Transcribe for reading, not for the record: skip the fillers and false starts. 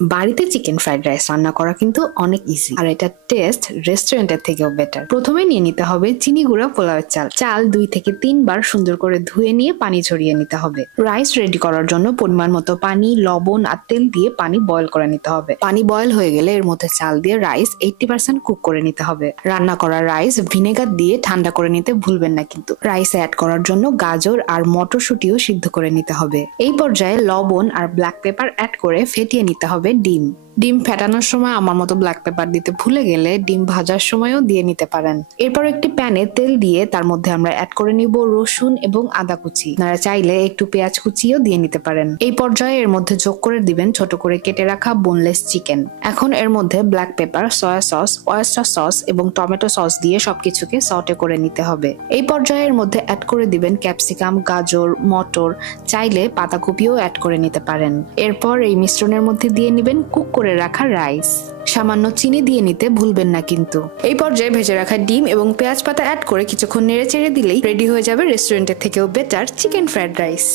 বাড়িতে chicken fried rice রান্না করা কিন্তু অনেক ইজি, আর এটা টেস্ট রেস্টুরেন্টের থেকেও বেটার। প্রথমে নিয়ে নিতে হবে চিনি গুঁড়া পোলাওয়ের চাল। চাল 2 থেকে 3 বার সুন্দর করে ধুয়ে নিয়ে পানি ঝরিয়ে নিতে হবে। রাইস রেডি করার জন্য পরিমাণ মতো পানি, লবণ আর তেল দিয়ে পানি বয়ল করে নিতে হবে। পানি বয়ল হয়ে গেলে এর মধ্যে চাল দিয়ে রাইস 80% কুক করে নিতে হবে। রান্না করা রাইস ভিনেগার দিয়ে ঠান্ডা করে নিতে ভুলবেন না কিন্তু। রাইস অ্যাড করার জন্য গাজর আর মটরশুঁটিও সিদ্ধ করে নিতে হবে। এই পর্যায়ে লবণ আর ব্ল্যাক পেপার অ্যাড করে ফেটিয়ে নিতে হবে ডিম ফেটানোর সময় আমার মতো ব্ল্যাক পেপার দিতে ভুলে গেলে ডিম ভাজার সময়ও দিয়ে নিতে পারেন। এরপর একটি প্যানে তেল দিয়ে তার মধ্যে আমরা অ্যাড করে নিব রসুন এবং আদা কুচি। আপনারা চাইলে একটু পেঁয়াজ কুচিও দিয়ে নিতে পারেন। এই পর্যায়ে এর মধ্যে যোগ করে দিবেন ছোট করে কেটে রাখা বোনলেস চিকেন। এখন এর মধ্যে black pepper, soya sauce, oyster sauce এবং টমেটো সস দিয়ে সবকিছুকে সটে করে নিতে হবে। এই পর্যায়ে এর মধ্যে অ্যাড করে দিবেন ক্যাপসিকাম, গাজর, মটর, চাইলে পাতাকপিও অ্যাড করে নিতে পারেন। এরপর এই মিশ্রণের মধ্যে দিয়ে নিবেন কুক করে রাখা রাইস। সামান্য চিনি দিয়ে নিতে ভুলবেন না কিন্তু। এই পর্যায়ে ভেজে রাখা ডিম এবং পেঁয়াজ পাতা অ্যাড করে কিছুক্ষণ নেড়ে চেড়ে দিলেই রেডি হয়ে যাবে রেস্টুরেন্টের থেকেও বেটার চিকেন ফ্রাইড রাইস।